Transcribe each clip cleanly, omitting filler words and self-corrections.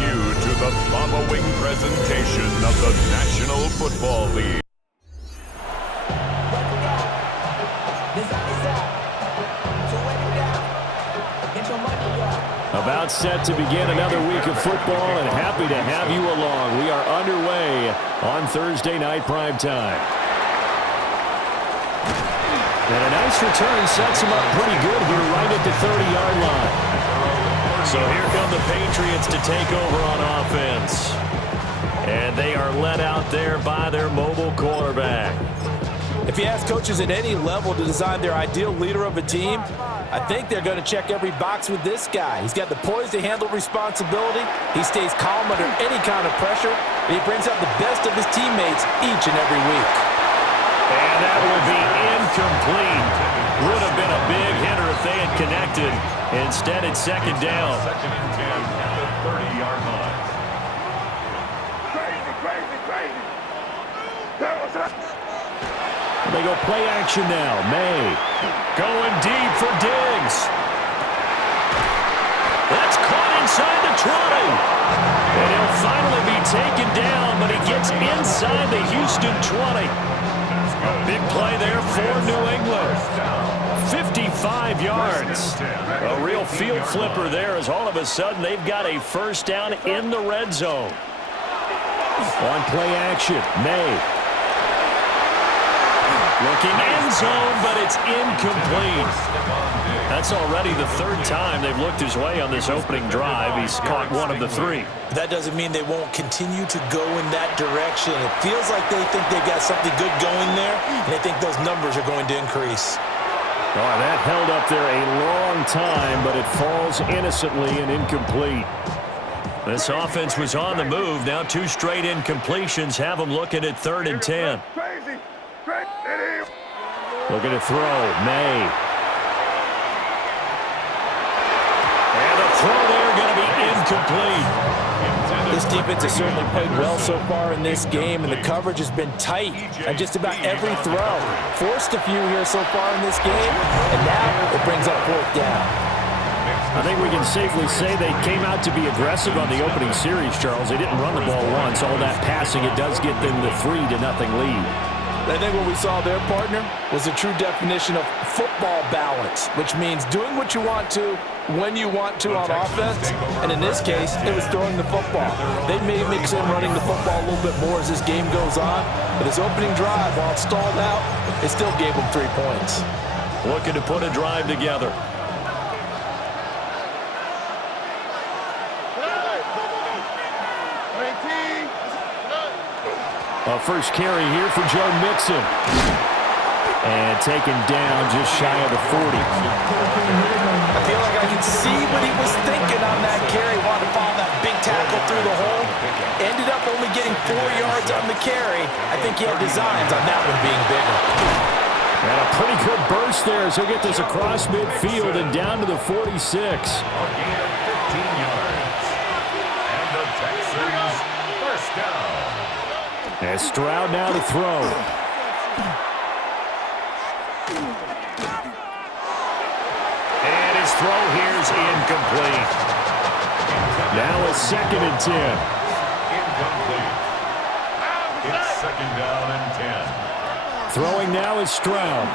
you to the following presentation of the National Football League. About set to begin another week of football, and happy to have you along. We are underway on Thursday night primetime. And a nice return sets him up pretty good here right at the 30-yard line. So here come the Patriots to take over on offense. And they are led out there by their mobile quarterback. If you ask coaches at any level to design their ideal leader of a team, I think they're going to check every box with this guy. He's got the poise to handle responsibility. He stays calm under any kind of pressure. And he brings out the best of his teammates each and every week. And that will be incomplete. Would have been a big hitter if they had connected. Instead, it's second down. Second and 10 at the 30-yard line. They go play action now. May going deep for Diggs. That's caught inside the 20. And he'll finally be taken down, but he gets inside the Houston 20. A big play there for New England. 55 yards. A real field flipper there as all of a sudden they've got a first down in the red zone. On play action, May. Looking end zone, but it's incomplete. That's already the third time they've looked his way on this opening drive. He's caught one of the three. That doesn't mean they won't continue to go in that direction. It feels like they think they've got something good going there, and they think those numbers are going to increase. Oh, that held up there a long time, but it falls innocently and incomplete. This offense was on the move. Now two straight incompletions have them looking at 3rd and 10. Looking to throw, May. And the throw there going to be incomplete. This defense has certainly played well so far in this game, and the coverage has been tight on just about every throw. Forced a few here so far in this game, and now it brings up 4th down. I think we can safely say they came out to be aggressive on the opening series, Charles. They didn't run the ball once. All that passing, it does get them the 3-0 lead. I think what we saw there, partner, was a true definition of football balance, which means doing what you want to, when you want to on offense, and in this case, it was throwing the football. They may mix in running the football a little bit more as this game goes on, but this opening drive, while it stalled out, it still gave them 3 points. Looking to put a drive together. First carry here for Joe Mixon. And taken down just shy of the 40. I feel like I can see what he was thinking on that carry. Wanted to follow that big tackle through the hole. Ended up only getting 4 yards on the carry. I think he had designs on that one being bigger. And a pretty good burst there as he'll get this across midfield and down to the 46. A gain of 15 yards. And the Texans first down. And Stroud now to throw. And his throw here is incomplete. Now it's 2nd and 10. Incomplete. It's 2nd down and 10. Throwing now is Stroud.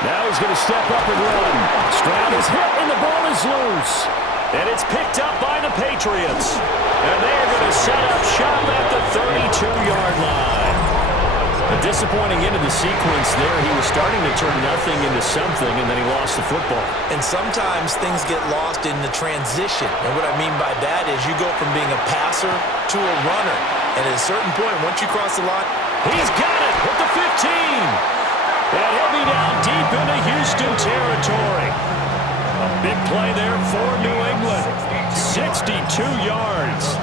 Now he's going to step up and run. Stroud is hit and the ball is loose. And it's picked up by the Patriots. And they're going to set up shop at the 32-yard line. A disappointing end of the sequence there. He was starting to turn nothing into something, and then he lost the football. And sometimes things get lost in the transition. And what I mean by that is you go from being a passer to a runner. And at a certain point, once you cross the line, he's got it with the 15. And he'll be down deep into Houston territory. A big play there for New England. 62 yards.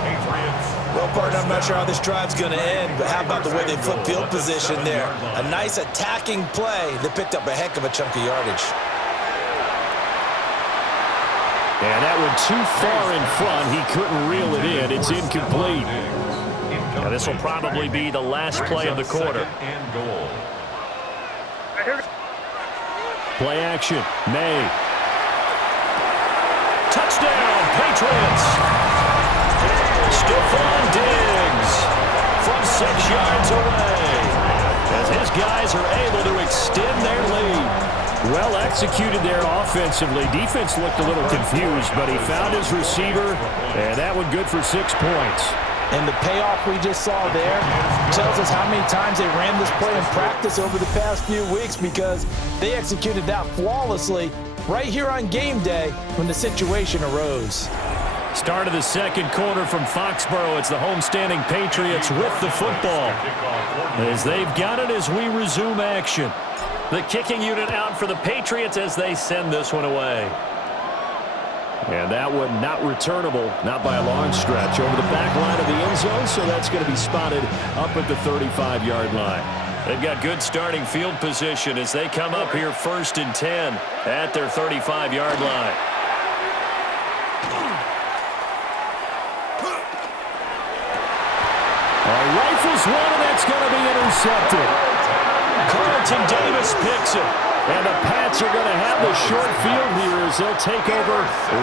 Well, partner, I'm not sure how this drive's going to end, but how about the way they flip field position there? A nice attacking play that picked up a heck of a chunk of yardage. And that one too far in front. He couldn't reel it in. It's incomplete. Now, this will probably be the last play of the quarter. Play action. May. Touchdown, Patriots. Stephon Diggs from 6 yards away, as his guys are able to extend their lead. Well executed there offensively. Defense looked a little confused, but he found his receiver, and that one good for 6 points. And the payoff we just saw there tells us how many times they ran this play in practice over the past few weeks, because they executed that flawlessly right here on game day when the situation arose. Start of the second quarter from Foxborough. It's the homestanding Patriots with the football, as they've got it as we resume action. The kicking unit out for the Patriots as they send this one away. And that one not returnable, not by a long stretch, over the back line of the end zone, so that's going to be spotted up at the 35-yard line. They've got good starting field position as they come up here 1st and 10 at their 35-yard line. Rifles one, and that's going to be intercepted. Carlton Davis picks it. And the Pats are going to have the short field here as they'll take over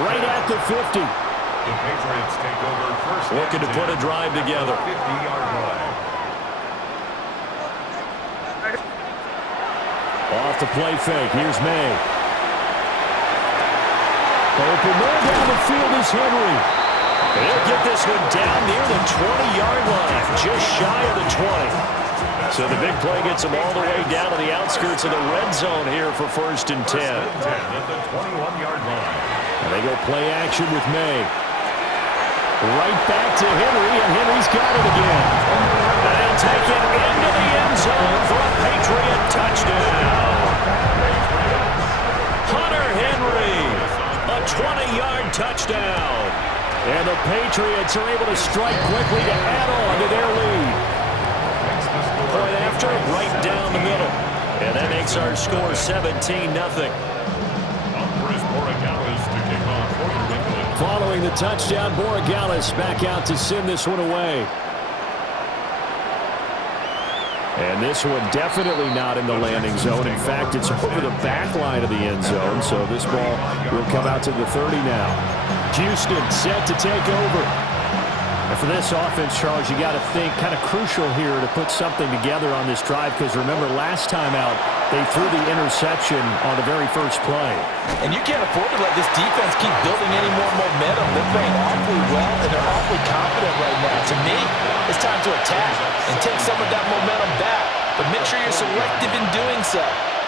right at the 50. The Patriots take over first. Looking to put a drive together. 50-yard line. Off the play fake. Here's May. Open man down the field is Henry. He'll get this one down near the 20-yard line, just shy of the 20. So the big play gets them all the way down to the outskirts of the red zone here for 1st and 10. At the 21-yard line. And they go play action with May. Right back to Henry, and Henry's got it again. And he'll take it into the end zone for a Patriot touchdown. Hunter Henry, a 20-yard touchdown. And the Patriots are able to strike quickly to add on to their lead. Point after, right down the middle. And that makes our score 17-0. Following the touchdown, Borregales back out to send this one away. And this one definitely not in the landing zone. In fact, it's over the back line of the end zone. So this ball will come out to the 30 now. Houston set to take over. And for this offense, Charles, you got to think kind of crucial here to put something together on this drive, because remember last time out they threw the interception on the very first play. And you can't afford to let this defense keep building any more momentum. They're playing awfully well, and they're awfully confident right now. To me, it's time to attack and take some of that momentum back. But make sure you're selective in doing so.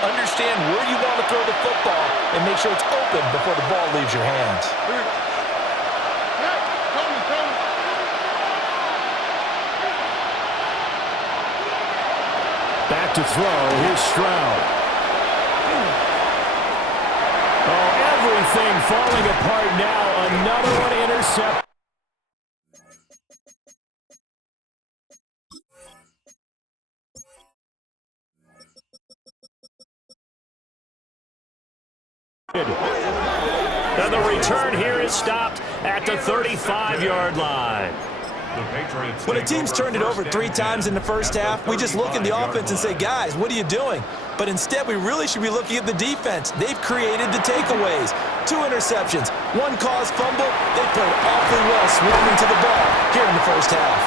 Understand where you want to throw the football and make sure it's open before the ball leaves your hands. Back to throw. Here's Stroud. Oh, everything falling apart now. Another one intercepted. And the return here is stopped at the 35-yard line. When a team's turned it over 3 times in the first half, we just look at the offense and say, guys, what are you doing? But instead, we really should be looking at the defense. They've created the takeaways. 2 interceptions, 1 caused fumble. They played awfully well swarming to the ball here in the first half.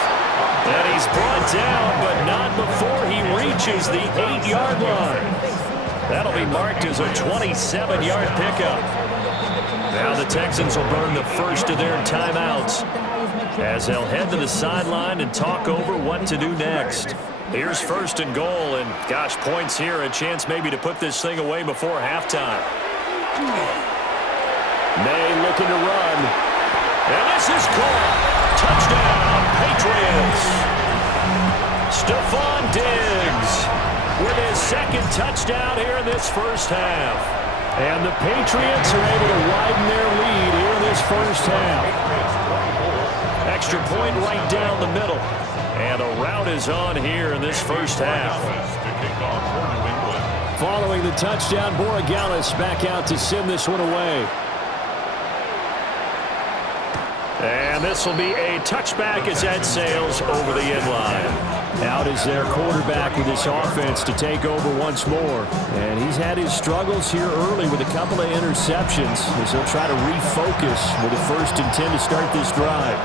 And he's brought down, but not before he reaches the 8-yard line. That'll be marked as a 27-yard pickup. Now the Texans will burn the first of their timeouts, as they'll head to the sideline and talk over what to do next. Here's 1st and goal, and gosh, points here, a chance maybe to put this thing away before halftime. May looking to run. And this is caught. Touchdown, Patriots. Stephon Diggs with his 2nd touchdown here in this first half. And the Patriots are able to widen their lead here in this first half. Extra point right down the middle. And a rout is on here in this first half. Following the touchdown, Borregales back out to send this one away. And this will be a touchback as that sails over the end line. Out is their quarterback with this offense to take over once more. And he's had his struggles here early with a couple of interceptions as he'll try to refocus with a 1st and 10 to start this drive.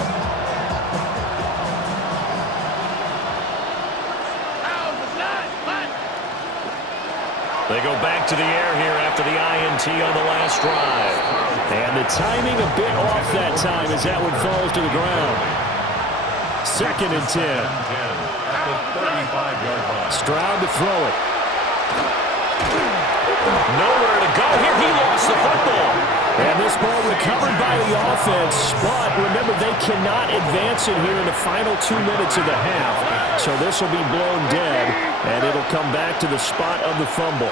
They go back to the air here after the INT on the last drive. And the timing a bit off that time as that one falls to the ground. 2nd and 10. At the 35-yard line. Stroud to throw it. Nowhere to go here. He lost the football. And this ball recovered by the offense. But remember, they cannot advance it here in the final 2 minutes of the half. So this will be blown dead, and it'll come back to the spot of the fumble.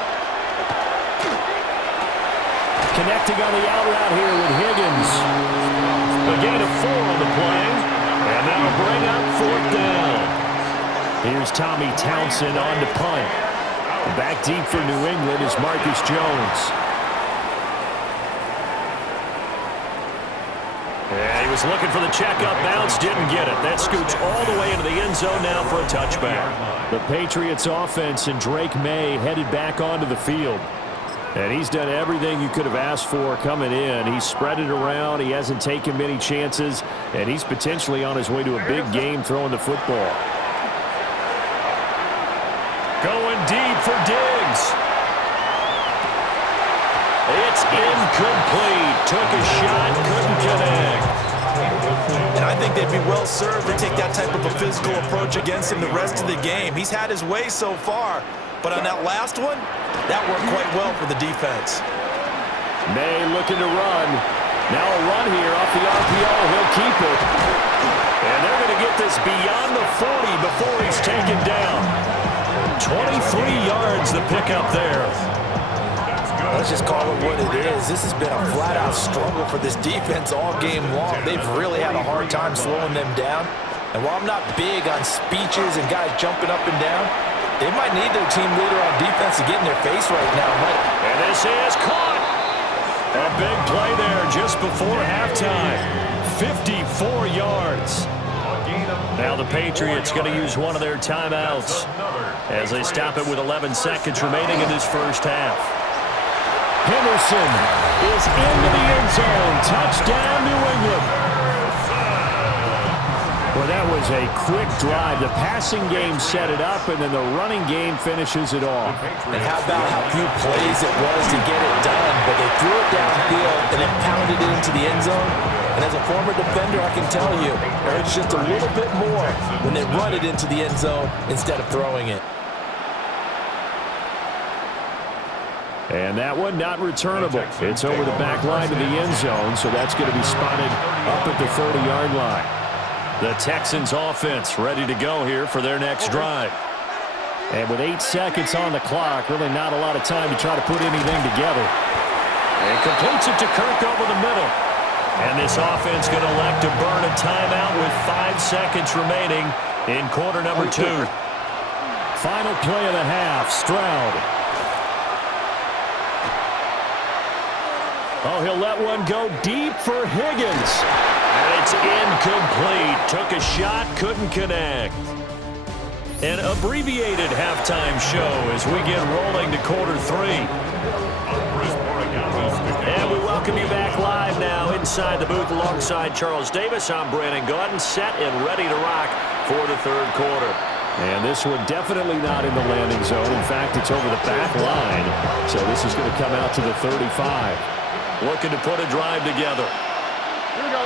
Connecting on the out route here with Higgins. A gain of 4 on the play. And that'll bring up 4th down. Here's Tommy Townsend on to punt. Back deep for New England is Marcus Jones. And he was looking for the checkup bounce, didn't get it. That scoots all the way into the end zone now for a touchback. The Patriots offense and Drake May headed back onto the field. And he's done everything you could have asked for coming in. He's spread it around. He hasn't taken many chances. And he's potentially on his way to a big game throwing the football. Going deep for Diggs. It's incomplete. Took a shot, couldn't connect. And I think they'd be well served to take that type of a physical approach against him the rest of the game. He's had his way so far. But on that last one, that worked quite well for the defense. May looking to run. Now a run here off the RPO. He'll keep it. And they're going to get this beyond the 40 before he's taken down. 23 yards the pickup there. Let's just call it what it is. This has been a flat-out struggle for this defense all game long. They've really had a hard time slowing them down. And while I'm not big on speeches and guys jumping up and down, they might need their team leader on defense to get in their face right now. And this is caught. A big play there just before halftime. 54 yards. Now the Patriots going to use one of their timeouts as they stop it with 11 seconds remaining in this first half. Henderson is into the end zone. Touchdown, New England. Well, that was a quick drive. The passing game set it up, and then the running game finishes it off. And how about how few plays it was to get it done, but they threw it downfield and then pounded it into the end zone. And as a former defender, I can tell you, it hurts just a little bit more when they run it into the end zone instead of throwing it. And that one not returnable. It's over the back line to the end zone, so that's going to be spotted up at the 30-yard line. The Texans offense ready to go here for their next drive. And with 8 seconds on the clock, really not a lot of time to try to put anything together. And completes it to Kirk over the middle. And this offense going to elect to burn a timeout with 5 seconds remaining in quarter number 2. Final play of the half, Stroud. Oh, he'll let one go deep for Higgins. And it's incomplete. Took a shot, couldn't connect. An abbreviated halftime show as we get rolling to quarter 3. And we welcome you back live now inside the booth alongside Charles Davis. I'm Brandon Gaudin, set and ready to rock for the third quarter. And this one definitely not in the landing zone. In fact, it's over the back line. So this is going to come out to the 35. Looking to put a drive together. Here we go.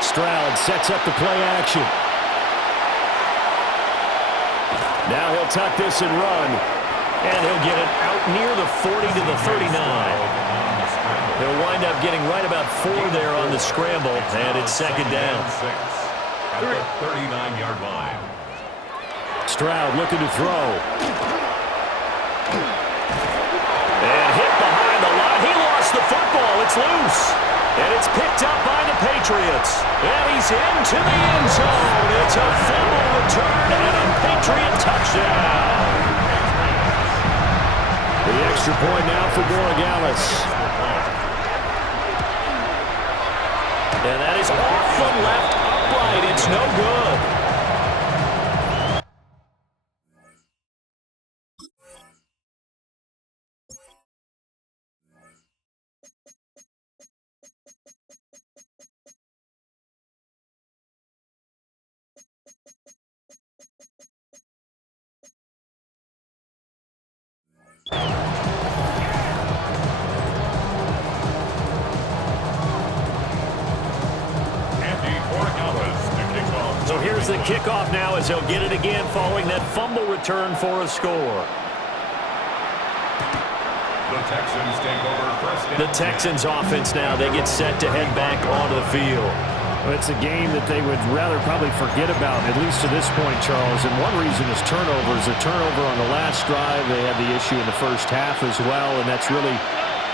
Stroud sets up the play action. Now he'll tuck this and run. And he'll get it out near the 40 to the 39. He'll wind up getting right about 4 there on the scramble. And it's second down. At the 39-yard line. Stroud looking to throw. And hit behind the line. He lost the football. It's loose. And it's picked up by the Patriots. And he's into the end zone. It's a fumble return and a Patriot touchdown. The extra point now for Borregales. And that is off the left upright. It's no good. So here's the kickoff now as he'll get it again following that fumble return for a score. The Texans take over first. The Texans offense now. They get set to head back onto the field. Well, it's a game that they would rather probably forget about, at least to this point, Charles. And one reason is turnovers. A turnover on the last drive. They had the issue in the first half as well, and that's really,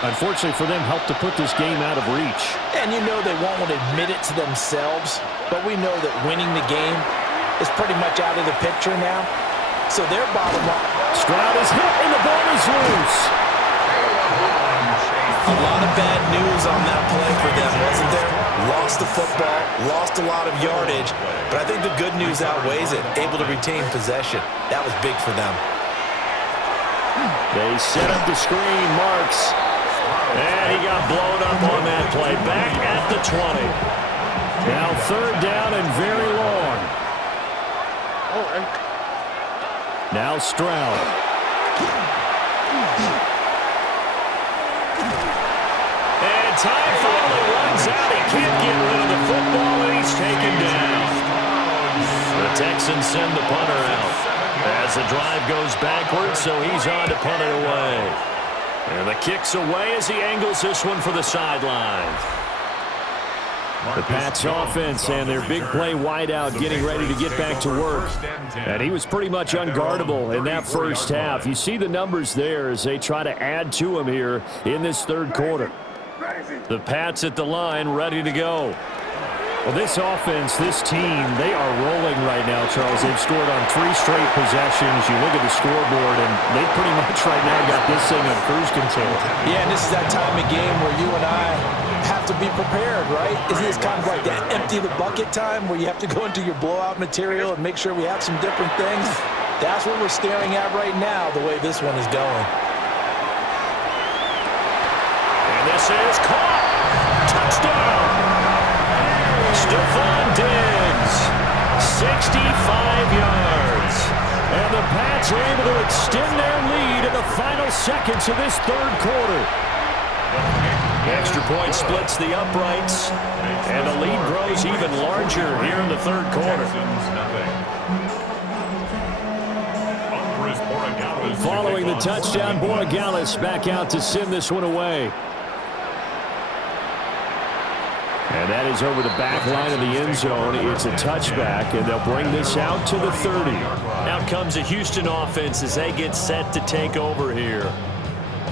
unfortunately for them, helped to put this game out of reach. And you know they won't admit it to themselves, but we know that winning the game is pretty much out of the picture now. So their bottom line. Stroud is hit and the ball is loose. A lot of bad news on that play for them, wasn't there? Lost the football, lost a lot of yardage, but I think the good news outweighs it. Able to retain possession. That was big for them. They set up the screen, Marks. And he got blown up on that play. Back at the 20. Now third down and very long. Now Stroud. And time finally runs out. He can't get rid of the football, and he's taken down. The Texans send the punter out as the drive goes backwards, so he's on to punt it away. And the kick's away as he angles this one for the sideline. The Pats offense and their big play wideout getting ready to get back to work. And he was pretty much unguardable in that first half. You see the numbers there as they try to add to him here in this third quarter. The Pats at the line ready to go. Well, this offense, this team, they are rolling right now, Charles. They've scored on 3 straight possessions. You look at the scoreboard, and they pretty much right now got this thing on cruise control. Yeah, and this is that time of game where you and I have to be prepared, right? Isn't this kind of like that empty the bucket time where you have to go into your blowout material and make sure we have some different things? That's what we're staring at right now, the way this one is going. And this is caught. Touchdown. Stephon Diggs, 65 yards. And the Pats are able to extend their lead in the final seconds of this third quarter. The extra point splits the uprights, and the lead grows even larger here in the third quarter. Following the touchdown, Borregales back out to send this one away. And that is over the back line of the end zone. It's a touchback, and they'll bring this out to the 30. Out comes the Houston offense as they get set to take over here.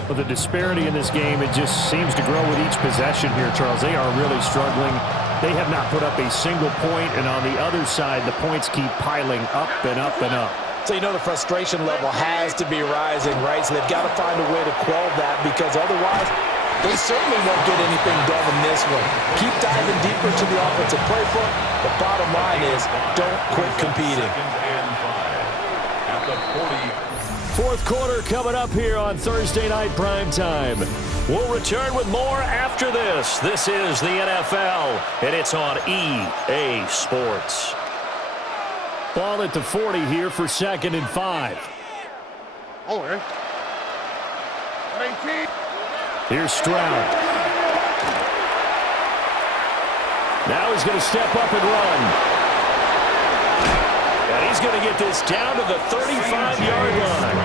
Well, the disparity in this game, it just seems to grow with each possession here, Charles. They are really struggling. They have not put up a single point, and on the other side, the points keep piling up and up and up. So you know the frustration level has to be rising, right? So they've got to find a way to quell that, because otherwise they certainly won't get anything done in this one. Keep diving deeper into the offensive playbook. The bottom line is don't quit competing. Fourth quarter coming up here on Thursday Night Primetime. We'll return with more after this. This is the NFL, and it's on EA Sports. Ball at the 40 here for 2nd and 5. Here's Stroud. Now he's going to step up and run. And he's going to get this down to the 35-yard line.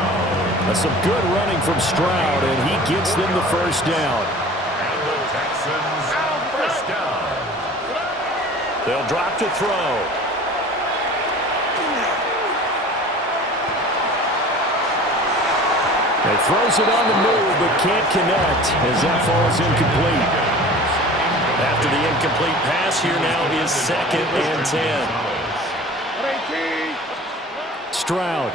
That's some good running from Stroud, and he gets them the first down. And the Texans first down. They'll drop to throw. He throws it on the move, but can't connect as that falls incomplete. After the incomplete pass, here now is 2nd and 10. Stroud.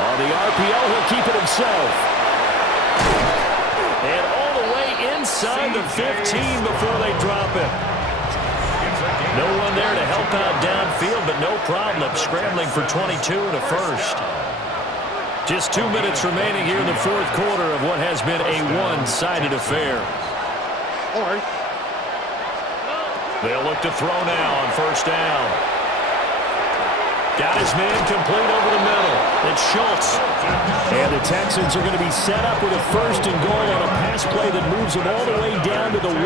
On the RPO, he'll keep it himself. And all the inside the 15 before they drop it. No one there to help out downfield, but no problem scrambling for 22 and a first. Just 2 minutes remaining here in the fourth quarter of what has been a one-sided affair. They'll look to throw now on first down. Got his man complete over the middle. It's Schultz. And the Texans are going to be set up with a first and goal on a pass play that moves them all the way down to the 1.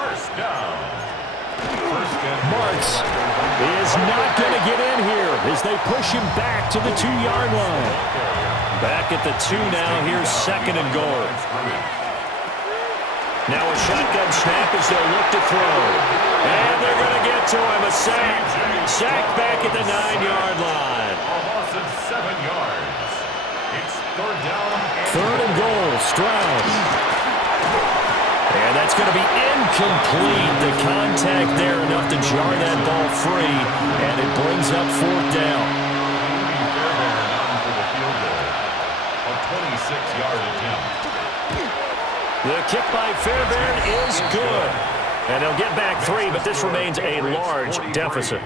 First down. Martz is not going to get in here as they push him back to the 2-yard line. Back at the 2 now. Here's second and goal. Now a shotgun snap as they'll look to throw. And they're going to get to him. A sack. Sack back at the 9-yard line. A loss of 7 yards. It's third down. Third and goal. Stroud. And that's going to be incomplete. The contact there enough to jar that ball free. And it brings up fourth down. For the field goal. A 26-yard attempt. The kick by Fairbairn is good. And they'll get back 3, but this remains a large deficit.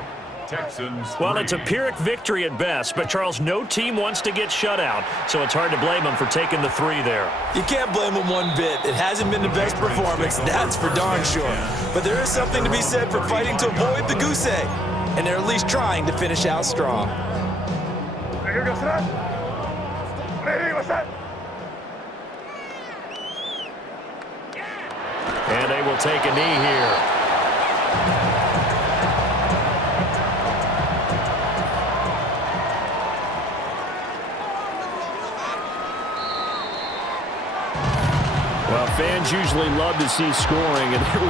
Texans. Well, it's a Pyrrhic victory at best, but, Charles, no team wants to get shut out, so it's hard to blame them for taking the 3 there. You can't blame them one bit. It hasn't been the best performance, that's for darn sure. But there is something to be said for fighting to avoid the goose egg, and they're at least trying to finish out strong. And they will take a knee here. Well, fans usually love to see scoring, and there was